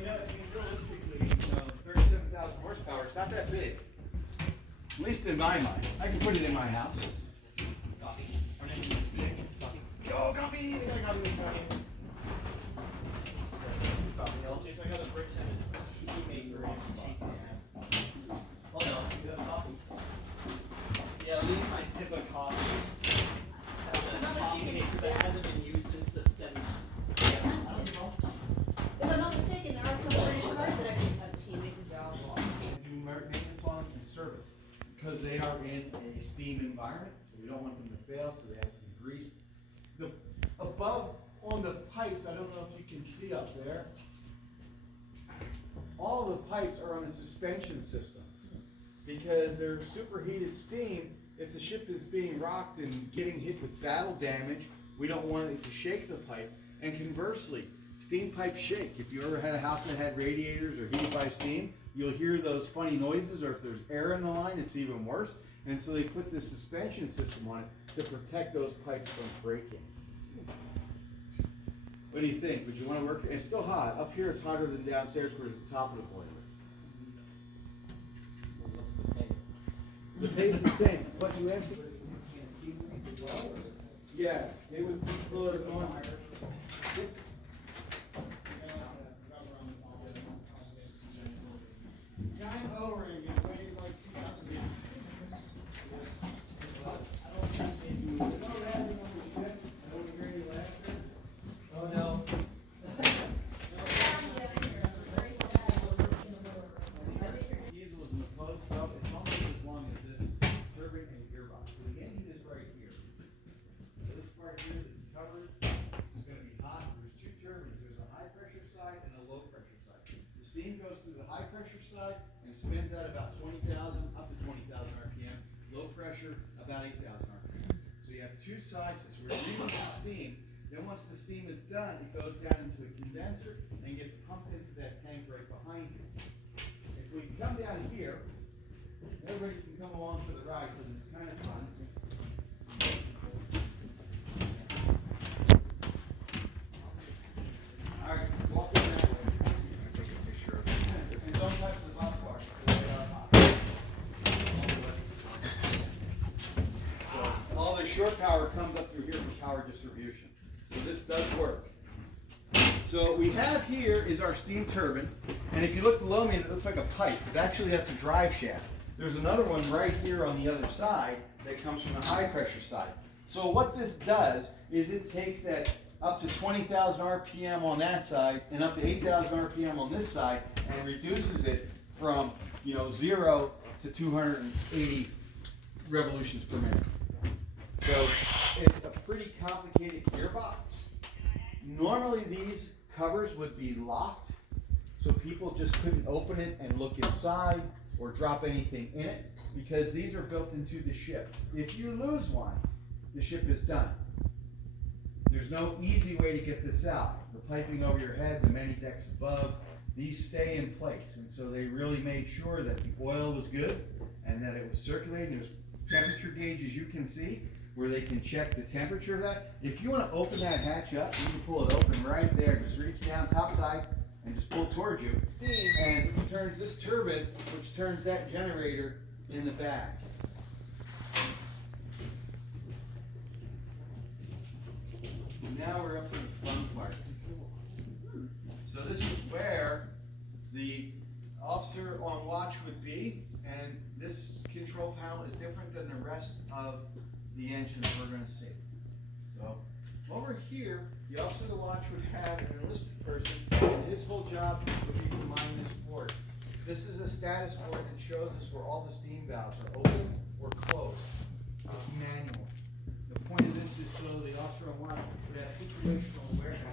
you know, realistically, 37,000 horsepower, it's not that big. At least in my mind. I can put it in my house. Coffee. Our name is big. Coffee. Yo, coffee! They got coffee. Jason, I got the bricks in it. Maker. Hold on. You have coffee? Yeah, leave my dip of coffee. Coffee maker that hasn't been used since the 70s. Yeah. If I'm not mistaken, there are some British cars that actually have team makers. Do maintenance on them and service because they are in a steam environment, so we don't want them to fail, so they have to be greased. The above on the pipes, I don't know if you can see up there. All the pipes are on a suspension system because they're superheated steam. If the ship is being rocked and getting hit with battle damage, we don't want it to shake the pipe. And conversely, steam pipes shake. If you ever had a house that had radiators or heated by steam, you'll hear those funny noises, or if there's air in the line, it's even worse. And so they put this suspension system on it to protect those pipes from breaking. What do you think? Would you want to work? It's still hot. Up here it's hotter than downstairs where it's the top of the boiler. What's the pay? The pay's the same. What you asked? Yeah, they would blow it on. Giant O-ring, it weighs like 2,000 pounds. I don't think it's moving. No, that is on the ship. I don't hear any laughter. Oh no. Diesel is in the post, well, it's almost as long as this turbine and gearbox. So the engine is right here. So this part here that's covered, this is going to be hot. There's two turbines. There's a high pressure side and a low pressure side. The steam goes through the high pressure side and spins at about 20,000 up to 20,000 RPM. Low pressure, about 8,000 RPM. So you have two sides. So we're releasing the steam. Then once the steam is done, it goes down into a condenser and gets pumped into that tank right behind you. If we come down here, everybody can come along for the ride because it's kind of fun. All right, walk in that way. Take a picture of it. And don't touch the bus bar. So all the shore power comes up through here for power distribution. So this does work. So what we have here is our steam turbine, and if you look below me, it looks like a pipe, but actually that's a drive shaft. There's another one right here on the other side that comes from the high pressure side. So what this does is it takes that up to 20,000 RPM on that side and up to 8,000 RPM on this side and reduces it from 0 to 280 revolutions per minute. So it's a pretty complicated gearbox. Normally these covers would be locked, so people just couldn't open it and look inside or drop anything in it, because these are built into the ship. If you lose one, the ship is done. There's no easy way to get this out. The piping over your head, the many decks above, these stay in place. And so they really made sure that the oil was good and that it was circulating. There's temperature gauges you can see where they can check the temperature of that. If you want to open that hatch up, you can pull it open right there. Just reach down top side and just pull it towards you. And it turns this turbine, which turns that generator in the back. And now we're up to the fun part. So this is where the officer on watch would be, and this control panel is different than the rest of the engine that we're going to see. So over here, the officer of the watch would have an enlisted person, and his whole job would be to mind this board. This is a status board that shows us where all the steam valves are open or closed. It's manual. The point of this is so the officer on watch would have situational awareness